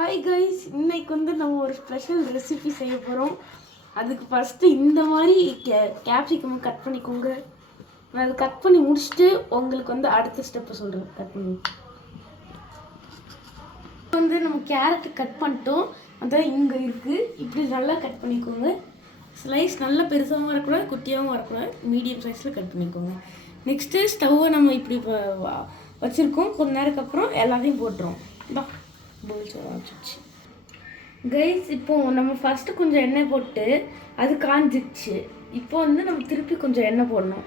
Hi guys, இன்னைக்கு வந்து நம்ம ஒரு ஸ்பெஷல் ரெசிபி செய்ய போகிறோம். அதுக்கு ஃபஸ்ட்டு இந்த மாதிரி கேப்சிகம் கட் பண்ணிக்கோங்க. நான் அதை கட் பண்ணி முடிச்சுட்டு உங்களுக்கு வந்து அடுத்த ஸ்டெப்பை சொல்கிறேன். கட் பண்ணி வந்து நம்ம கேரட்டு கட் பண்ணிட்டோம். அதான் இங்கே இருக்குது. இப்படி நல்லா கட் பண்ணிக்கோங்க. ஸ்லைஸ் நல்லா பெருசாகவும் வரக்கூடாது, குட்டியாகவும் வரக்கூடாது, மீடியம் சைஸில் கட் பண்ணிக்கோங்க. நெக்ஸ்ட்டு ஸ்டவ்வை நம்ம இப்படி வச்சுருக்கோம். கொஞ்ச நேரத்துக்கு அப்புறம் எல்லாத்தையும் போட்டுரும். கைஸ், இப்போது நம்ம ஃபஸ்ட்டு கொஞ்சம் எண்ணெய் போட்டு அது காஞ்சிடுச்சு. இப்போ வந்து நம்ம திருப்பி கொஞ்சம் எண்ணெய் போடணும்.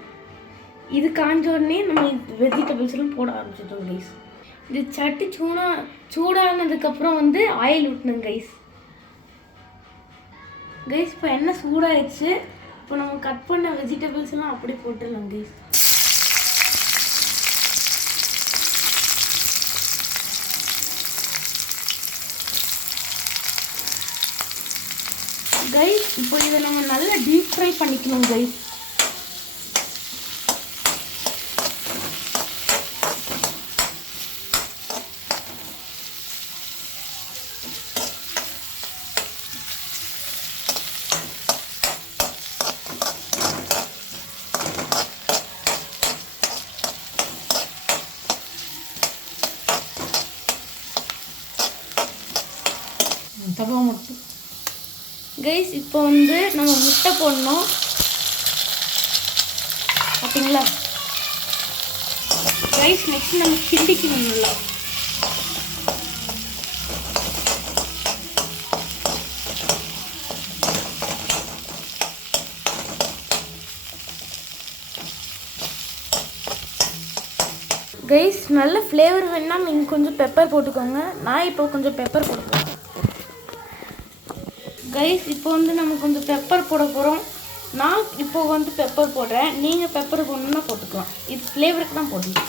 இது காஞ்ச உடனே நம்ம வெஜிடபிள்ஸ்லாம் போட ஆரம்பிச்சிட்டோம் கைஸ். இது சட்டி சூடானதுக்கப்புறம் வந்து ஆயில் ஊற்றணும் கைஸ். இப்போ எண்ணெய் சூடாயிடுச்சு. இப்போ நம்ம கட் பண்ண வெஜிடபிள்ஸ்லாம் அப்படியே போட்டுடலாம் கைஸ். இப்போ இதை நம்ம நல்லா டீப் ஃப்ரை பண்ணிக்கணும் கைஸ். தவா மட்டும் கைஸ், இப்போ வந்து நம்ம முட்டை போடணும். பார்த்தீங்களா கைஸ்? நெக்ஸ்ட் நம்ம கிண்டிக்கணும் நல்லா. கைஸ், நல்ல ஃப்ளேவர் வேணுன்னா நீங்கள் கொஞ்சம் பெப்பர் போட்டுக்கோங்க. நான் இப்போ கொஞ்சம் பெப்பர் போட்டுக்கோங்க கைஸ். இப்போ வந்து நம்ம கொஞ்சம் பெப்பர் போட போகிறோம். நான் இப்போ வந்து பெப்பர் போடுறேன். நீங்கள் பெப்பர் போடணுன்னா போட்டுக்கலாம். இது ஃப்ளேவருக்கு தான் போடணும்.